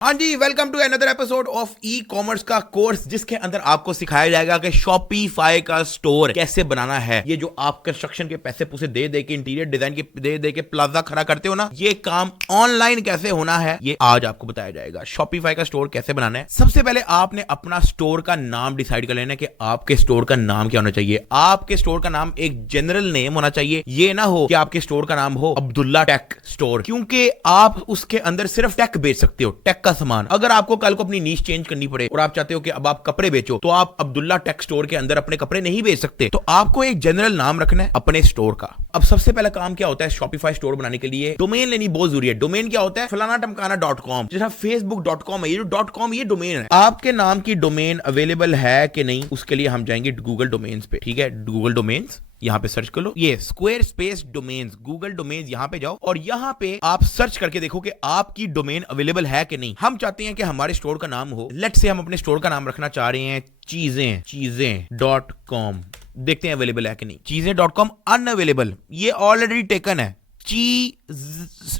हाँ जी, welcome to another episode of e commerce का कोर्स, जिसके अंदर आपको सिखाया जाएगा कि शॉपिफाई का स्टोर कैसे बनाना है। ये जो आप कंस्ट्रक्शन के पैसे पूसे दे दे के, इंटीरियर डिजाइन के दे के प्लाजा खड़ा करते हो ना, ये काम ऑनलाइन कैसे होना है ये आज आपको बताया जाएगा। शॉपिफाई का स्टोर कैसे बनाना है। सबसे पहले आपने अपना स्टोर का नाम डिसाइड कर लेना कि आपके स्टोर का नाम क्या होना चाहिए। आपके स्टोर का नाम एक जनरल नेम होना चाहिए। ये ना हो कि आपके स्टोर का नाम हो अब्दुल्ला टेक स्टोर, क्योंकि आप उसके अंदर सिर्फ टेक बेच सकते हो, टेक का सामान। अगर आपको कल को अपनी नीश चेंज करनी पड़े और आप चाहते हो कि अब आप कपड़े बेचो, तो आप अब्दुल्ला टेक स्टोर के अंदर अपने कपड़े नहीं बेच सकते। तो आपको एक जनरल नाम रखना है अपने स्टोर का। अब सबसे पहला काम क्या होता है शॉपिफाई स्टोर बनाने के लिए, डोमेन लेनी बहुत जरूरी है। डोमेन क्या होता है, फलाना टमकाना .com, जैसा facebook.com है, ये जो .com ये डोमेन है। आपके नाम की डोमेन अवेलेबल है कि नहीं, उसके लिए हम जाएंगे गूगल डोमेन्स पे। ठीक है, गूगल डोमेन्स यहां पे सर्च कर लो, ये square space domains, Google domains, यहां पे जाओ और यहां पे आप सर्च करके देखो कि आपकी डोमेन अवेलेबल है कि नहीं। हम चाहते हैं कि हमारे स्टोर का नाम हो, लेट्स से हम अपने स्टोर का नाम रखना चाह रहे हैं चीजें.com। देखते हैं अवेलेबल है कि नहीं। चीजें.com अनअवेलेबल, ये ऑलरेडी टेकन है।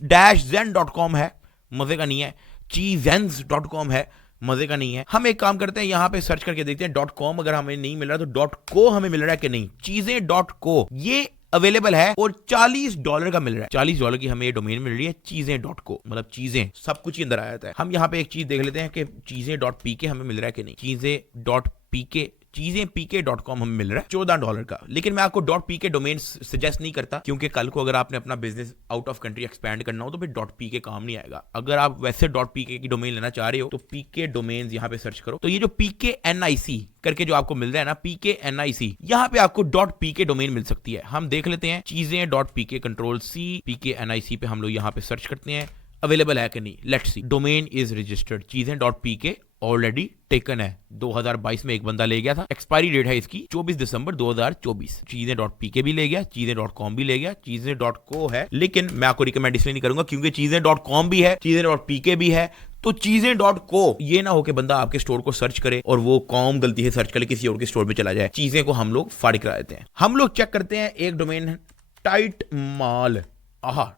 zen.com है, मजे का नहीं है। cheezens.com है, मजे का नहीं है। हम एक काम करते हैं, यहां पे सर्च करके देखते हैं .com अगर हमें नहीं मिल रहा तो .co हमें मिल रहा है कि नहीं। चीजें .co ये अवेलेबल है और $40 का मिल रहा है। $40 की हमें ये डोमेन मिल रही है चीजें.co, मतलब चीजें सब कुछ ही अंदर आ जाता है। हम यहाँ पे एक चीज देख लेते हैं कि चीजें.pk हमें मिल रहा है कि नहीं। चीजें.pk pk.com हमें मिल रहा है $14 का। लेकिन मैं आपको .pk डोमेन सजेस्ट नहीं करता, क्योंकि कल को अगर आपने अपना business out of country expand करना हो तो फिर .pk काम नहीं आएगा। अगर आप वैसे .pk की डोमेन लेना चाह रहे हो तो pk डोमेन्स यहां पे सर्च करो। तो ये जो pknic करके जो आपको मिल रहा है ना, pknic, यहां पे आपको .pk डोमेन मिल सकती है। हम देख लेते हैं चीजें.pk, Ctrl+C, pknic पे हम लोग यहां पे सर्च करते हैं अवेलेबल है कि नहीं। Let's see, domain is registered. चीजें.pk ऑलरेडी टेकन है, 2022 में एक बंदा ले गया था। एक्सपायरी डेट है इसकी 24 दिसंबर 2024। चीजें.pk भी ले गया, चीजें.com भी ले गया, चीजें.co है। लेकिन मैं आपको रिकमेंड इसलिए नहीं करूंगा क्योंकि चीजें.com भी है, चीजें.pk भी है, तो चीजें.co ये ना हो कि बंदा आपके स्टोर को सर्च करे और वो कॉम गलती से सर्च करे किसी और के स्टोर में चला जाए। चीजें को हम लोग फाड़ी करा देते हैं। हम लोग चेक करते हैं एक डोमेन टाइटमाल,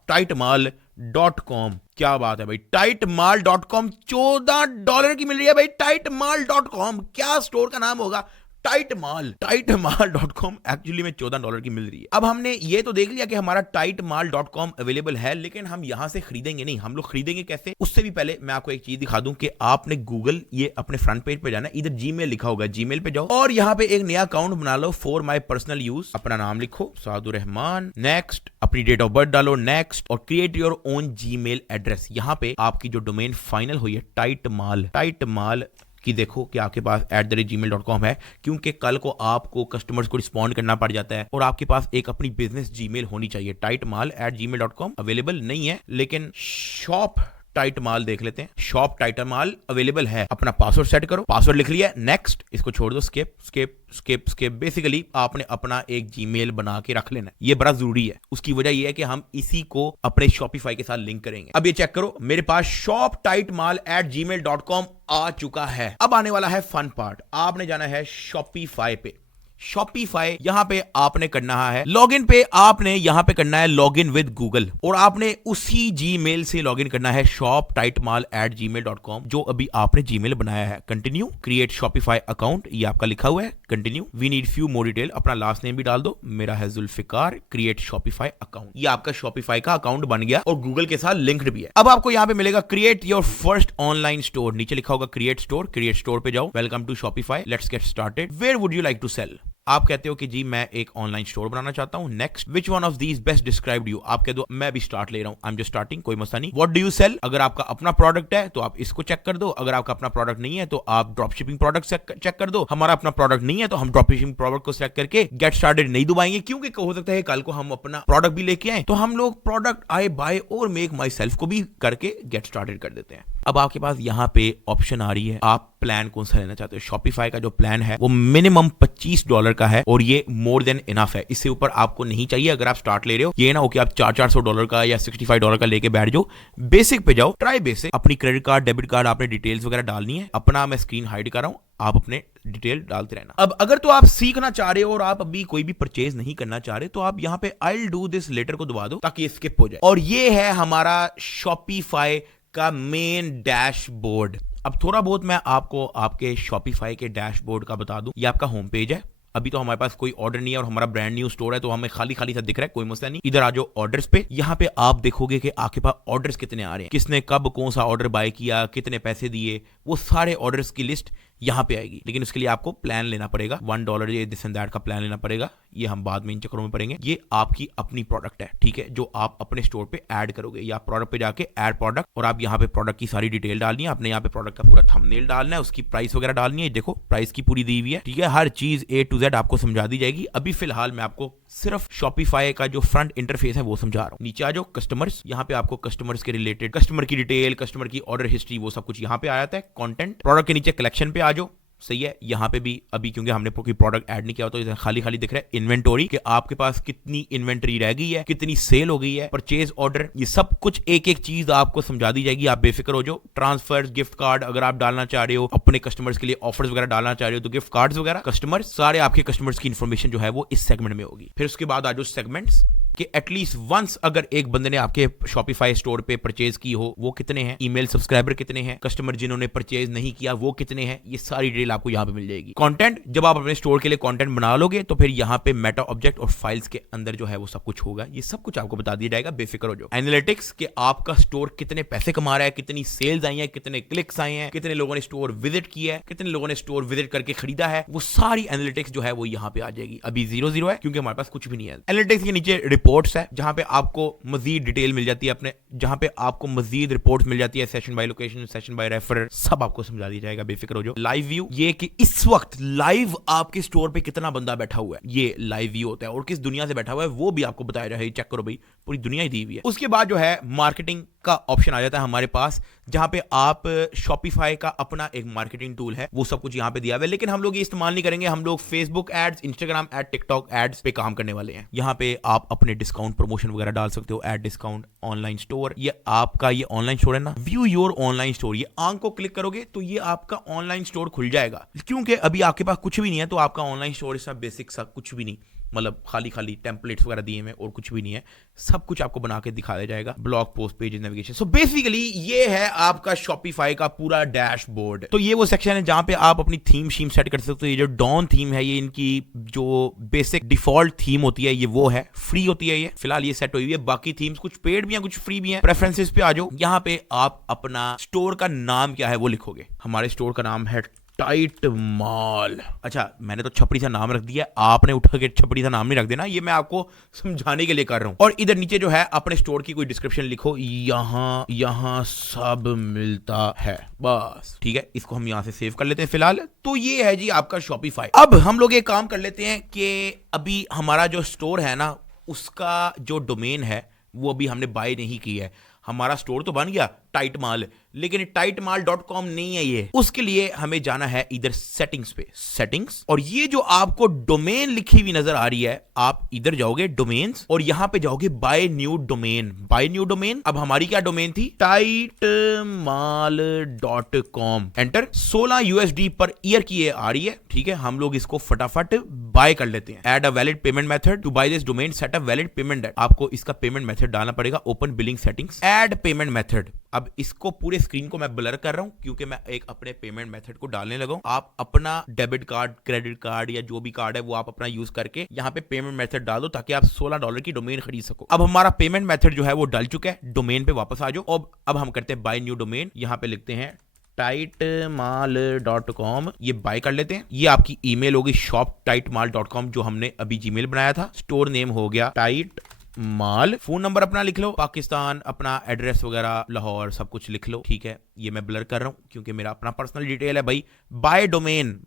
टाइटमाल.com। क्या बात है भाई, टाइटमाल.com $14 की मिल रही है भाई। टाइटमाल.com क्या स्टोर का नाम होगा, टाइटमाल.com एक्चुअली में $14 की मिल रही है। अब हमने ये तो देख लिया कि हमारा टाइटमाल.com अवेलेबल है, लेकिन हम यहां से खरीदेंगे नहीं। हम लोग खरीदेंगे कैसे, उससे भी पहले मैं आपको एक चीज दिखा दूं कि आपने गूगल ये अपने फ्रंट पेज पे जाना है, इधर जीमेल लिखा होगा, जीमेल पे जाओ और यहाँ पे एक नया अकाउंट बना लो फॉर माई पर्सनल यूज। अपना नाम लिखो सादुर रहमान, नेक्स्ट, अपनी डेट ऑफ बर्थ डालो, नेक्स्ट, और create your own Gmail address. यहाँ पे आपकी जो डोमेन फाइनल हुई है टाइटमाल कि देखो कि आपके पास @gmail.com है, क्योंकि कल को आपको कस्टमर्स को रिस्पॉन्ड करना पड़ जाता है और आपके पास एक अपनी बिजनेस जीमेल होनी चाहिए। टाइटमाल@gmail.com अवेलेबल नहीं है, लेकिन शॉप टाइटमाल देख लेते हैं। शॉप टाइटमाल अवेलेबल है। अपना पासवर्ड सेट करो, पासवर्ड लिख लिया, नेक्स्ट, इसको छोड़ दो, skip skip skip skip. Basically आपने अपना एक जीमेल बना के रख लेना है, ये बड़ा जरूरी है। उसकी वजह ये है कि हम इसी को अपने शॉपिफाई के साथ लिंक करेंगे। अब ये चेक करो, मेरे पास shoptightmal@gmail.com आ चुका है। अब आने वाला है फन पार्ट, आपने जाना है शॉपिफाई पे। शॉपिफाई यहां पे आपने करना है लॉगिन पे, आपने यहां पे करना है लॉगिन विद गूगल और आपने उसी जीमेल से लॉगिन करना है shoptightmal@gmail.com जो अभी आपने जीमेल बनाया है। कंटिन्यू, क्रिएट शॉपिफाई अकाउंट, ये आपका लिखा हुआ है। Continue, we need few more detail, अपना लास्ट नेम भी डाल दो, मेरा है जुल्फिकार। क्रिएट शॉपिफाई अकाउंट, ये आपका शॉपिफाई का अकाउंट बन गया और गूगल के साथ लिंक्ड भी है। अब आपको यहां पे मिलेगा create your first online store, नीचे लिखा होगा क्रिएट स्टोर। क्रिएट स्टोर पे जाओ, welcome to Shopify, let's get started. Where would you like to sell, आप कहते हो कि जी मैं एक ऑनलाइन स्टोर बनाना चाहता हूं। Next, which one of these best described you, आप कह दो मैं भी स्टार्ट ले रहा हूं, आई एम जस्ट स्टार्टिंग, कोई मसला नहीं। व्हाट डू यू सेल, अगर आपका अपना प्रोडक्ट है तो आप इसको चेक कर दो, अगर आपका अपना प्रोडक्ट नहीं है तो आप ड्रॉप शिपिंग प्रोडक्ट चेक कर दो। हमारा अपना प्रोडक्ट नहीं है तो हम ड्रॉप शिपिंग प्रोडक्ट को सेलेक्ट करके गेट स्टार्टेड नहीं दबाएंगे, क्योंकि हो सकता है कल को हम अपना प्रोडक्ट भी लेके आए तो हम लोग प्रोडक्ट आई बाय और मेक माई सेल्फ को भी करके गेट स्टार्टेड कर देते हैं। अब आपके पास यहाँ पे ऑप्शन आ रही है, आप प्लान कौन सा लेना चाहते हो। शॉपिफाई का जो प्लान है वो मिनिमम $25 का है और ये मोर देन इनफ है, इससे ऊपर आपको नहीं चाहिए। अगर आप स्टार्ट ले रहे हो, ये ना हो कि आप $400 का या $65 का लेके बैठ जाओ। बेसिक पे जाओ, ट्राई बेसिक। अपनी क्रेडिट कार्ड, डेबिट कार्ड, आपने डिटेल्स वगैरह डालनी है। अपना मैं स्क्रीन हाइड कर रहा हूं, आप अपने डिटेल डालते रहना। अब अगर तो आप सीखना चाह रहे हो और आप अभी कोई भी परचेज नहीं करना चाह रहे तो आप यहाँ पे I will do this later को दबा दो ताकि ये स्किप हो जाए। और ये है हमारा शॉपिफाई का मेन डैशबोर्ड। अब थोड़ा बहुत मैं आपको आपके शॉपिफाई के डैशबोर्ड का बता दूं। ये आपका होम पेज है। अभी तो हमारे पास कोई ऑर्डर नहीं है और हमारा ब्रांड न्यू स्टोर है, तो हमें खाली खाली सा दिख रहा है, कोई मसला नहीं। इधर आ जाओ ऑर्डर्स पे। यहाँ पे आप देखोगे कि आपके पास ऑर्डर्स कितने आ रहे हैं, किसने कब कौन सा ऑर्डर बाय किया, कितने पैसे दिए, वो सारे ऑर्डर्स की लिस्ट यहाँ पे आएगी। लेकिन उसके लिए आपको प्लान लेना पड़ेगा, $1 ये दिस एंड दैट का प्लान लेना पड़ेगा। ये हम बाद में इन चक्करों में पड़ेंगे। ये आपकी अपनी प्रोडक्ट है, ठीक है, जो आप अपने स्टोर पे ऐड करोगे। या प्रोडक्ट पे जाके ऐड प्रोडक्ट, और आप यहाँ पे प्रोडक्ट की सारी डिटेल डालनी है। आपने यहाँ पे प्रोडक्ट का पूरा थंबनेल डालना है, उसकी प्राइस वगैरह डालनी है। देखो प्राइस की पूरी दी हुई है, ठीक है, हर चीज A to Z आपको समझा दी जाएगी। अभी फिलहाल मैं आपको सिर्फ शॉपिफाई का जो फ्रंट इंटरफेस है वो समझा रहा हूँ। नीचे आ जाओ कस्टमर्स, यहाँ पे आपको कस्टमर्स के रिलेटेड, कस्टमर की डिटेल, कस्टमर की ऑर्डर हिस्ट्री, वो सब कुछ यहाँ पे आ जाता है। कंटेंट, प्रोडक्ट के नीचे कलेक्शन पे आ जाओ, सही है। यहाँ पे भी अभी क्योंकि हमने कोई प्रोडक्ट ऐड नहीं किया, तो खाली खाली दिख रहा है। इन्वेंटोरी, कि आपके पास कितनी इन्वेंटरी रह गई है, कितनी सेल हो गई है, परचेज ऑर्डर, ये सब कुछ एक एक चीज आपको समझा दी जाएगी। आप बेफिक्र हो जाओ। ट्रांसफर, गिफ्ट कार्ड अगर आप डालना चाह रहे हो, अपने कस्टमर्स के लिए ऑफर्स वगैरह डालना चाह रहे हो, तो गिफ्ट कार्ड्स वगैरह, कस्टमर्स, सारे आपके कस्टमर्स की इन्फॉर्मेशन जो है वो इस सेगमेंट में होगी। फिर उसके बाद आ जाओ सेगमेंट्स, कि एटलीस्ट वंस अगर एक बंदे ने आपके शॉपिफाई स्टोर पे परचेज की हो, वो कितने हैं, ईमेल सब्सक्राइबर कितने हैं, कस्टमर जिन्होंने परचेज नहीं किया वो कितने हैं, ये सारी डिटेल आपको यहाँ पे मिल जाएगी। कंटेंट, जब आप अपने स्टोर के लिए कंटेंट बना लोगे तो फिर यहाँ पे मेटा ऑब्जेक्ट और फाइल्स के अंदर जो है वो सब कुछ होगा। ये सब कुछ आपको बता दिया जाएगा, बेफिक्र हो जाओ। एनालिटिक्स, कि आपका स्टोर कितने पैसे कमा रहा है, कितनी सेल्स आई है, कितने क्लिक्स आए हैं, कितने लोगों ने स्टोर विजिट किया है, कितने लोगों ने स्टोर विजिट करके खरीदा है, वो सारी एनालिटिक्स जो है वो यहाँ पे आ जाएगी। अभी 0 है क्योंकि हमारे पास कुछ भी नहीं है। एनालिटिक्स के नीचे रिपोर्ट्स है, जहां पे आपको मजीद डिटेल मिल जाती है, अपने जहां पे आपको मजीद रिपोर्ट्स मिल जाती है, session by location, session by refer, सब आपको समझा दिया जाएगा, बेफिक्र हो जाओ। लाइव व्यू, ये कि इस वक्त लाइव आपके स्टोर पे कितना बंदा बैठा हुआ है, ये लाइव व्यू होता है। और किस दुनिया से बैठा हुआ है वो भी आपको बताया जाएगा। चेक करो भाई, पूरी दुनिया ही दी हुई है। उसके बाद जो है मार्केटिंग का ऑप्शन आ जाता है हमारे पास, जहां पे आप शॉपिफाई का अपना एक मार्केटिंग टूल है, वो सब कुछ यहां पे दिया हुआ है। लेकिन हम लोग ये इस्तेमाल नहीं करेंगे। हम लोग Facebook ads, Instagram ad, TikTok ads पे काम करने वाले हैं। यहां पे आप अपने डिस्काउंट प्रमोशन वगैरह डाल सकते हो। एड डिस्काउंट, ऑनलाइन स्टोर, ये आपका ये ऑनलाइन स्टोर है ना, व्यू योर ऑनलाइन स्टोर, ये आंख को क्लिक करोगे तो ये आपका ऑनलाइन स्टोर खुल जाएगा। क्योंकि अभी आपके पास कुछ भी नहीं है, तो आपका ऑनलाइन स्टोर इसका बेसिक सा कुछ भी नहीं, मतलब खाली खाली टेम्पलेट्स वगैरह दिए में और कुछ भी नहीं है। सब कुछ आपको बना के दिखाया जाएगा, blog post, page, navigation. So basically ये है आपका शॉपिफाई का पूरा डैशबोर्ड। तो ये वो सेक्शन है जहां पे आप अपनी थीम शीम सेट कर सकते हो। ये जो डॉन थीम है, ये इनकी जो बेसिक डिफॉल्ट थीम होती है, ये वो है, फ्री होती है। ये फिलहाल ये सेट हुई है। बाकी थीम्स कुछ पेड भी हैं, कुछ फ्री भी हैं। प्रेफरेंसेस पे आ जाओ, यहाँ पे आप अपना स्टोर का नाम क्या है वो लिखोगे। हमारे स्टोर का नाम है टाइट माल। अच्छा, मैंने तो छपड़ी सा नाम रख दिया, आपने उठा के छपड़ी सा नाम नहीं रख देना, ये मैं आपको समझाने के लिए कर रहा हूं। और इधर नीचे जो है अपने स्टोर की कोई डिस्क्रिप्शन लिखो, यहां सब मिलता है, बस ठीक है। इसको हम यहां से सेव कर लेते हैं फिलहाल। तो ये है जी आपका शॉपिफाई। अब हम लोग एक काम कर लेते हैं कि अभी हमारा जो स्टोर है ना, उसका जो डोमेन है वो अभी हमने बाय नहीं किया है। हमारा स्टोर तो बन गया टाइट माल, लेकिन tightmal.com नहीं है ये। उसके लिए हमें जाना है इधर सेटिंग्स पे, सेटिंग्स, और ये जो आपको डोमेन लिखी हुई नजर आ रही है, आप इधर जाओगे डोमेन्स और यहां पे जाओगे buy new domain. Buy new domain, अब हमारी क्या डोमेन थी, tightmal.com। एंटर। $16 पर ईयर की ये आ रही है, ठीक है। हम लोग इसको फटाफट बाय कर लेते हैं। Add a valid payment method to buy this domain, set up valid payment date. आपको इसका पेमेंट मेथड डालना पड़ेगा। Open billing settings, add payment method. अब इसको पूरे स्क्रीन को मैं ब्लर कर रहा हूं क्योंकि मैं एक अपने पेमेंट मेथड को डालने लगा हूं। आप अपना डेबिट कार्ड, क्रेडिट कार्ड या जो भी कार्ड है वो आप अपना यूज करके यहाँ पे पेमेंट मेथड डाल दो ताकि आप $16 की डोमेन खरीद सको। अब हमारा पेमेंट मेथड जो है वो डल चुका है। डोमेन पे वापस आ जाओ। अब हम करते हैं बाय न्यू डोमेन। यहाँ पे लिखते हैं tightmal.com, ये बाय कर लेते हैं। ये आपकी ईमेल होगी shop@tightmal.com, जो हमने अभी जीमेल बनाया था। स्टोर नेम हो गया टाइट माल। फोन नंबर अपना लिख लो, पाकिस्तान, अपना एड्रेस वगैरह, लाहौर, सब कुछ लिख लो, ठीक है। ये मैं ब्लर कर रहा हूं क्योंकि मेरा अपना पर्सनल डिटेल है भाई। बाय डोमेन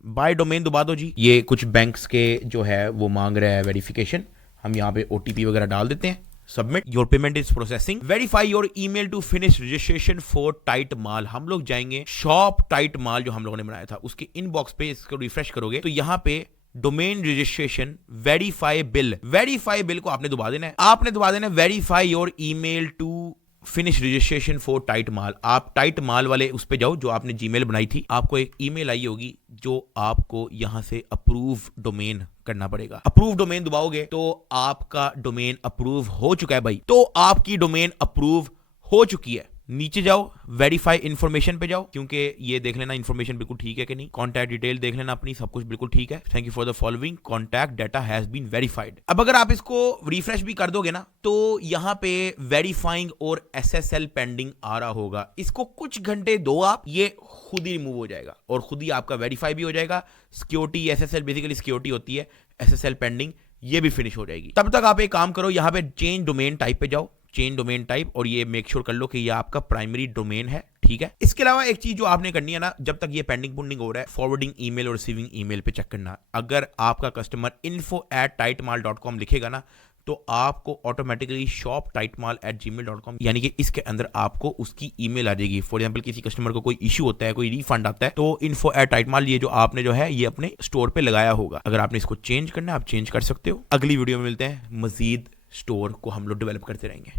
दबा दो जी। ये कुछ बैंक्स के जो है वो मांग रहा है वेरिफिकेशन, हम यहाँ पे OTP वगैरह डाल देते हैं। Submit, your payment is processing, verify your email to finish registration for tight mall. हम लोग जाएंगे शॉप टाइट माल जो हम लोगों ने बनाया था, उसके इनबॉक्स पे इसको रिफ्रेश करोगे तो यहाँ पे डोमेन रजिस्ट्रेशन वेरीफाई बिल को आपने दबा देना है। आपने दबा देना है verify your email to finish registration for tight mall. आप टाइट माल वाले उस पे जाओ जो आपने जीमेल बनाई थी। आपको एक ईमेल आई होगी जो आपको यहां से अप्रूव डोमेन करना पड़ेगा। अप्रूव डोमेन दबाओगे तो आपका डोमेन अप्रूव हो चुका है भाई। तो आपकी डोमेन अप्रूव हो चुकी है। नीचे जाओ, वेरीफाई इन्फॉर्मेशन पे जाओ, क्योंकि ये देख लेना इन्फॉर्मेशन बिल्कुल ठीक है कि नहीं। कॉन्टैक्ट डिटेल देख लेना अपनी, सब कुछ बिल्कुल ठीक है। Thank you for the following, contact data has been verified. अब अगर आप इसको रिफ्रेश भी कर दोगे ना, तो यहाँ पे वेरीफाइंग और SSL पेंडिंग आ रहा होगा। इसको कुछ घंटे दो आप, ये खुद ही रिमूव हो जाएगा और खुद ही आपका वेरीफाई भी हो जाएगा। सिक्योरिटी SSL बेसिकली सिक्योरिटी होती है, SSL पेंडिंग ये भी फिनिश हो जाएगी। तब तक आप एक काम करो, यहाँ पे चेंज डोमेन टाइप पे जाओ, चेंज डोमेन टाइप, और ये मेक श्योर कर लो कि ये आपका प्राइमरी डोमेन है, ठीक है। इसके अलावा एक चीज जो आपने करनी है ना, जब तक ये पेंडिंग पुंडिंग हो रहा है, फॉरवर्डिंग ईमेल और रिसीविंग ईमेल पे चेक करना। अगर आपका कस्टमर info@tightmal.com लिखेगा ना, तो आपको ऑटोमेटिकली shop@tightmal@gmail.com यानी कि इसके अंदर आपको उसकी ईमेल आ जाएगी। फॉर एग्जांपल किसी कस्टमर को कोई इशू होता है, कोई रिफंड आता है, तो info@tightmal ये जो आपने जो है ये अपने स्टोर पे लगाया होगा। अगर आपने इसको चेंज करना है, आप चेंज कर सकते हो। अगली वीडियो में मिलते हैं, मजीद स्टोर को हम लोग डेवलप करते रहेंगे।